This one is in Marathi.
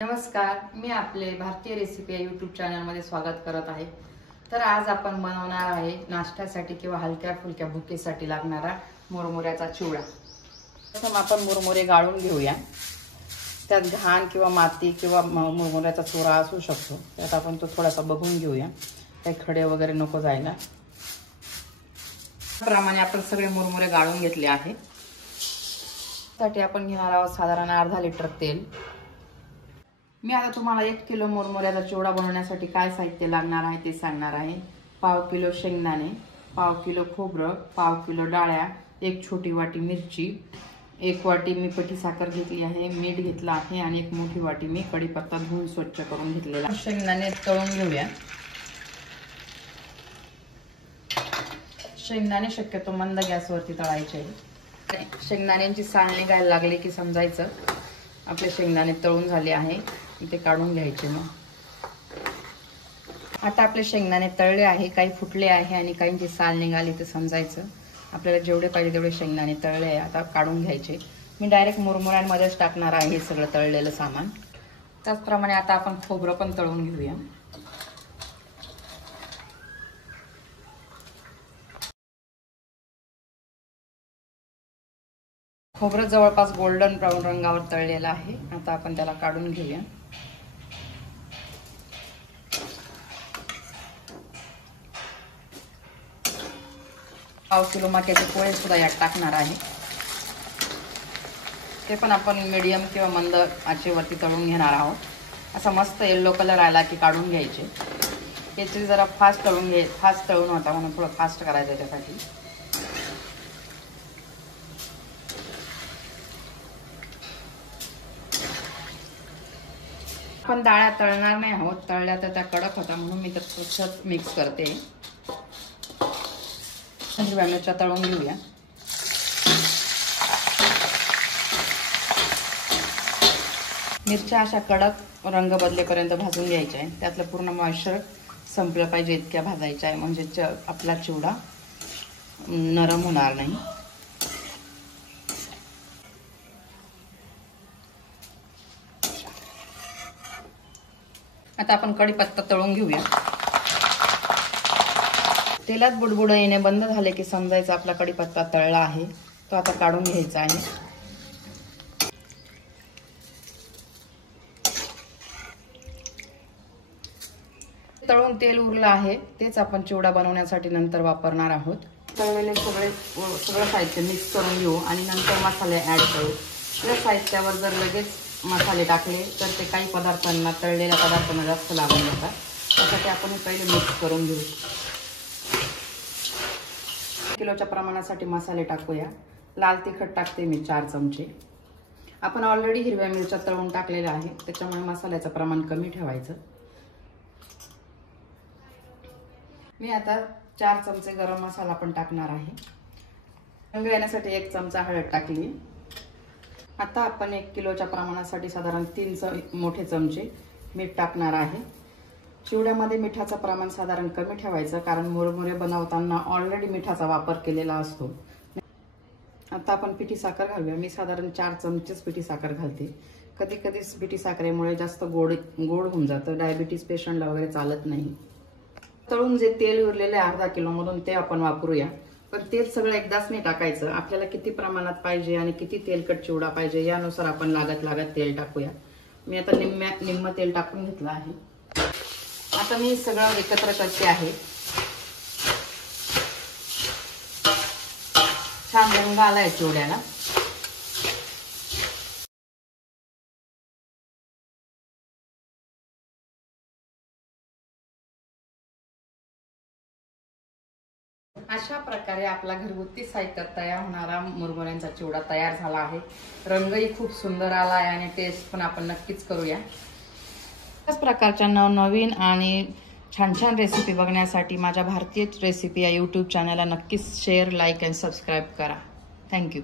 नमस्कार, मी आपले भारतीय रेसिपी या यूट्यूब चॅनलमध्ये स्वागत करत आहे। तर आज आपण बनवणार आहे नाश्त्यासाठी किंवा हलक्या फुलक्या भुकेसाठी लागणारा मुरमुऱ्याचा चिवडा। प्रथम आपण मुरमुरे गाळून घेऊया। त्यात घाण किंवा माती किंवा मुरमुऱ्याचा चुरा असू शकतो, त्यात आपण तो थोडासा बघून घेऊया, काही खडे वगैरे नको जायला। त्याप्रमाणे आपण सगळे मुरमुरे गाळून घेतले आहे। त्यासाठी आपण घेणार आहोत साधारण अर्धा लिटर तेल। मी आता तुम्हाला 1 किलो मुरमुऱ्याचा चिवडा बनवण्यासाठी काय साहित्य लागणार आहे ते सांगणार आहे। पाव किलो शेंगदाणे, पाव किलो खोबरं, पाव किलो डाळ्या, 1 छोटी वाटी मिरची, 1 वाटी मी पिठी साखर घेतली आहे, मीठ घेतलं आहे आणि 1 मोठी वाटी मी कढीपत्ता धुवून स्वच्छ करून घेतलेला। शेंगदाणे तळून घेऊया। शेंगदाणे शक्यतो मंद गॅसवरती तळायचे। शेंगदाण्यांची साल निघायला लागली की समजायचं आपले शेंगदाणे तळून झाले आहे, ते काढून घ्यायचे। मग आता आपले शेंगदाणे तळले आहे, काही फुटले आहे आणि काहींची साल निघाली ते समजायचं आपल्याला जेवढे पाहिजे तेवढे शेंगदाणे तळले आहे, आता काढून घ्यायचे। मी डायरेक्ट मुरमुऱ्यांमध्येच टाकणार आहे हे सगळं तळलेलं सामान। त्याचप्रमाणे आता आपण खोबरं पण तळून घेऊया। खोबरं जवळपास गोल्डन ब्राऊन रंगावर तळलेलं आहे, आता आपण त्याला काढून घेऊया। पाव किलो मक्याचे पोहे सुद्धा यात टाकणार आहे, ते पण आपण मीडियम किंवा मंद आचेवरती तळून घेणार आहोत। असा मस्त येलो कलर आला की काढून घ्यायचे। याचे जरा फास्ट तळून होता म्हणून थोडं फास्ट करायचं त्यासाठी। आपण डाळ्या तळणार नाही आहोत, तळल्या तर त्या कडक होता म्हणून मी त्यात मिक्स करते। हिरव्या मिरच्या तळून घेऊया। मिरच्या अशा कडक रंग बदलेपर्यंत भाजून घ्यायच्या आहे। त्यातलं पूर्ण मॉइश्चर संपलं पाहिजे इतक्या भाजायच्या आहे, म्हणजे आपला चिवडा नरम होणार नाही। आता आपण कढीपत्ता तळून घेऊया। तेलात बुडबुड येणे बंद झाले की समजायचं आपला कढीपत्ता तळला आहे, तो आता काढून घ्यायचा आहे। तळून तेल उरलं आहे, तेच आपण चिवडा बनवण्यासाठी नंतर वापरणार आहोत। तळलेले सगळं साहित्य मिक्स करून घेऊ आणि नंतर मसाले ऍड करू। या साहित्यावर जर लगेच मसाले टाकले तर ते काही पदार्थांना, तळलेल्या पदार्थांना जास्त लागून जातात, त्यासाठी आपण हे पहिले मिक्स करून घेऊ। किलोच्या प्रमाणासाठी मसाले टाकूया। लाल तिखट टाकते मी 4 चमचे। आपण ऑलरेडी हिरव्या मिरच्या तळून टाकलेल्या आहे, त्याच्यामुळे मसाल्याचं प्रमाण कमी ठेवायचं। मी आता 4 चमचे गरम मसाला पण टाकणार आहे। रंग येण्यासाठी 1 चमचा हळद टाकली। आता आपण 1 किलोच्या प्रमाणासाठी साधारण 3 मोठे चमचे मीठ टाकणार आहे। चिवड्यामध्ये मिठाचं प्रमाण साधारण कमी ठेवायचं, कारण मुरमुरे बनवताना ऑलरेडी मिठाचा वापर केलेला असतो। आता आपण पिठी साखर घालूया। मी साधारण 4 चमचेच पिठी साखर घालते। कधी कधी पिठी साखरेमुळे जास्त गोड होऊन जातं, डायबिटीज पेशंटला वगैरे चालत नाही। तळून जे तेल उरलेले अर्धा किलो मधून ते आपण वापरूया, पण तेल सगळं एकदाच नाही टाकायचं। आपल्याला किती प्रमाणात पाहिजे आणि किती तेलकट चिवडा पाहिजे यानुसार आपण लागत तेल टाकूया। मी आता निम्म तेल टाकून घेतलं आहे। आता मी सगळं एकत्र करते आहे। छान रंग आलाय चिवड्याला। अशा प्रकारे आपला घरगुती साहित्यात तयार होणारा मुरमुऱ्यांचा चिवडा तयार झाला आहे। रंगही खूप सुंदर आला आहे आणि टेस्ट पण आपण नक्कीच करूया। अशाच प्रकारच्या नवनवीन आणि छान छान रेसिपी बघण्यासाठी माझ्या भारतीय रेसिपी या यूट्यूब चॅनलला नक्कीच शेअर, लाईक आणि सबस्क्राईब करा। थँक्यू।